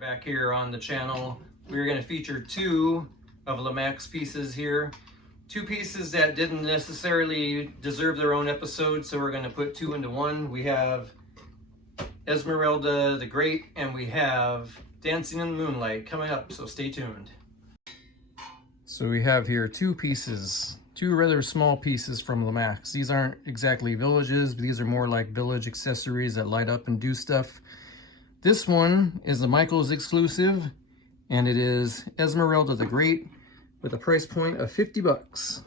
Back here on the channel, we're going to feature two of Lemax pieces here. Two pieces that didn't necessarily deserve their own episode, so we're going to put two into one. We have Esmeralda the Great and we have Dancing in the Moonlight coming up, so stay tuned. So we have here two pieces, two rather small pieces from Lemax. These aren't exactly villages, but these are more like village accessories that light up and do stuff. This one is the Michaels exclusive, and it is Esmeralda the Great with a price point of 50 bucks.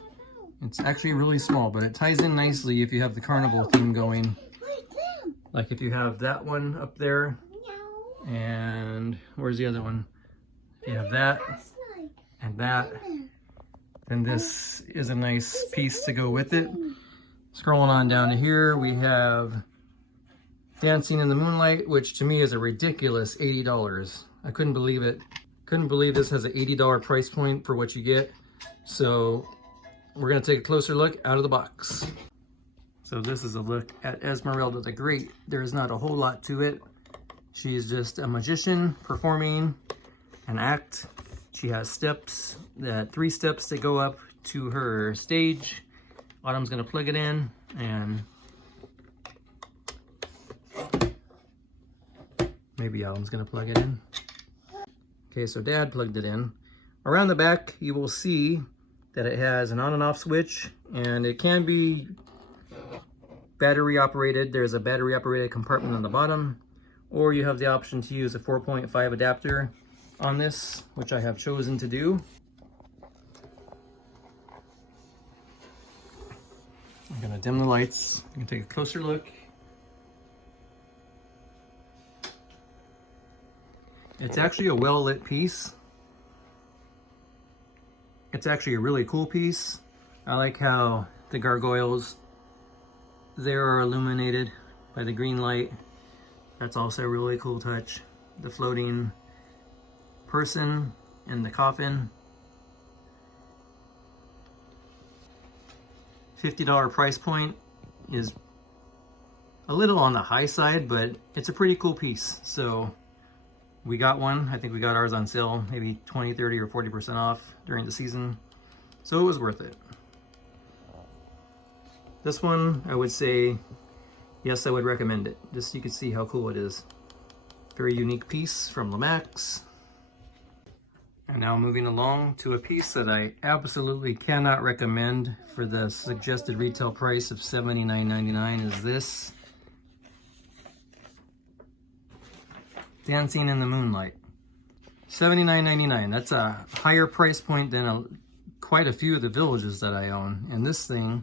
It's actually really small, but it ties in nicely if you have the carnival theme going. Like if you have that one up there, and where's the other one? You have that and that, then this is a nice piece to go with it. Scrolling on down to here, we have Dancing in the Moonlight, which to me is a ridiculous $80. I couldn't believe it. Couldn't believe this has an $80 price point for what you get. So we're gonna take a closer look out of the box. So this is a look at Esmeralda the Great. There is not a whole lot to it. She's just a magician performing an act. She has steps, three steps that go up to her stage. Autumn's gonna plug it in, and maybe Autumn's gonna plug it in. Okay, so Dad plugged it in. Around the back, you will see that it has an on and off switch, and it can be battery operated. There's a battery operated compartment on the bottom, or you have the option to use a 4.5 adapter on this, which I have chosen to do. I'm gonna dim the lights. You can take a closer look. It's actually a well-lit piece. It's actually a really cool piece. I like how the gargoyles there are illuminated by the green light. That's also a really cool touch. The floating person in the coffin. $50 price point is a little on the high side, but it's a pretty cool piece. So we got one. I think we got ours on sale, maybe 20, 30, or 40% off during the season. So it was worth it. This one, I would say, yes, I would recommend it. Just so you can see how cool it is. Very unique piece from Lemax. And now moving along to a piece that I absolutely cannot recommend for the suggested retail price of $79.99 is this. Dancing in the Moonlight. $79.99. That's a higher price point than quite a few of the villages that I own. And this thing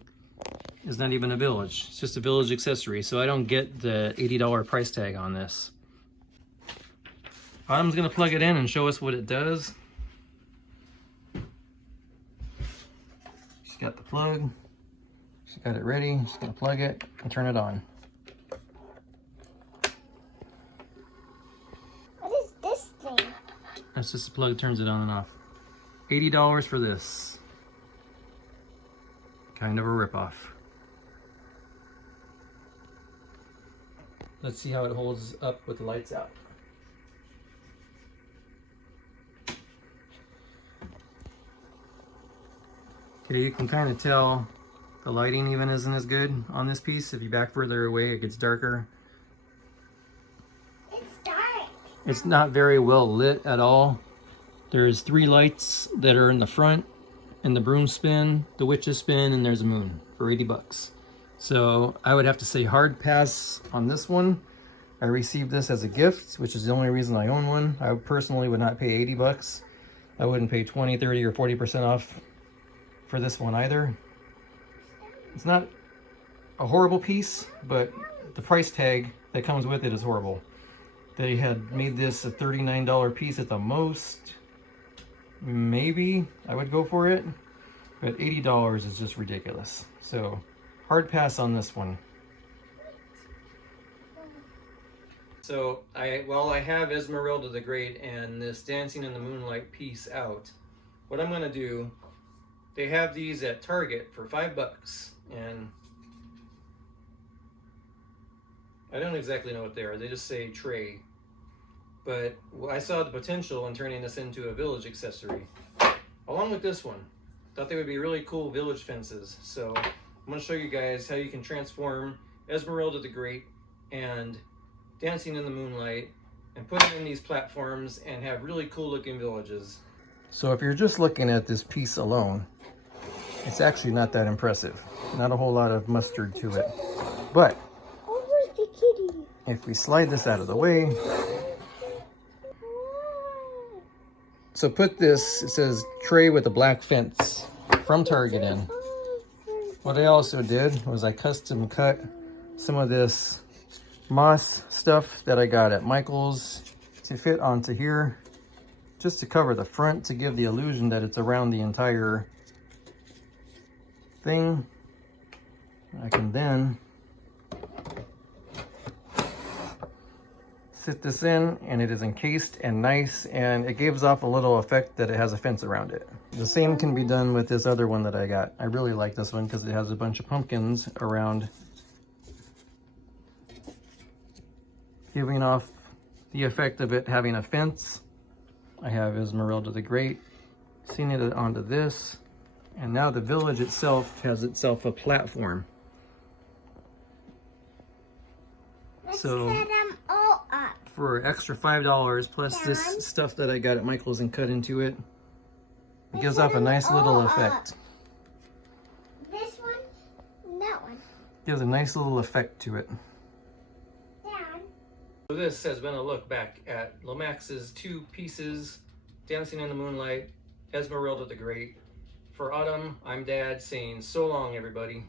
is not even a village. It's just a village accessory. So I don't get the $80 price tag on this. Autumn's gonna plug it in and show us what it does. She's got the plug. She's got it ready. She's gonna plug it and turn it on. That's just a plug, turns it on and off. $80 for this. Kind of a ripoff. Let's see how it holds up with the lights out. Okay, you can kind of tell the lighting even isn't as good on this piece. If you back further away, it gets darker. It's not very well lit at all. There's three lights that are in the front, and the broom spin, the witch's spin, and there's a moon for 80 bucks. So I would have to say hard pass on this one. I received this as a gift, which is the only reason I own one. I personally would not pay 80 bucks. I wouldn't pay 20, 30, or 40% off for this one either. It's not a horrible piece, but the price tag that comes with it is horrible. They had made this a $39 piece at the most. Maybe I would go for it, but $80 is just ridiculous. So hard pass on this one. So while I have Esmeralda the Great and this Dancing in the Moonlight piece out, what I'm gonna do, they have these at Target for $5, and I don't exactly know what they are. They just say tray. but I saw the potential in turning this into a village accessory. Along with this one, thought they would be really cool village fences. So I'm going to show you guys how you can transform Esmeralda the Great and Dancing in the Moonlight and put them in these platforms and have really cool looking villages. So if you're just looking at this piece alone, it's actually not that impressive. Not a whole lot of mustard to it. But if we slide this out of the way, so put this, it says tray with a black fence from Target in. What I also did was I custom cut some of this moss stuff that I got at Michael's to fit onto here, just to cover the front, to give the illusion that it's around the entire thing. I can then sit this in, and it is encased and nice, and it gives off a little effect that it has a fence around it. The same can be done with this other one that I got. I really like this one because it has a bunch of pumpkins around, giving off the effect of it having a fence. I have Esmeralda the Great, seeing it onto this, and now the village itself has itself a platform. So for extra $5 plus this stuff that I got at Michael's and cut into it, it gives off a nice little effect. This one, that one. Gives a nice little effect to it. So this has been a look back at Lemax's 2 pieces, Dancing in the Moonlight, Esmeralda the Great. For Autumn, I'm Dad saying so long, everybody.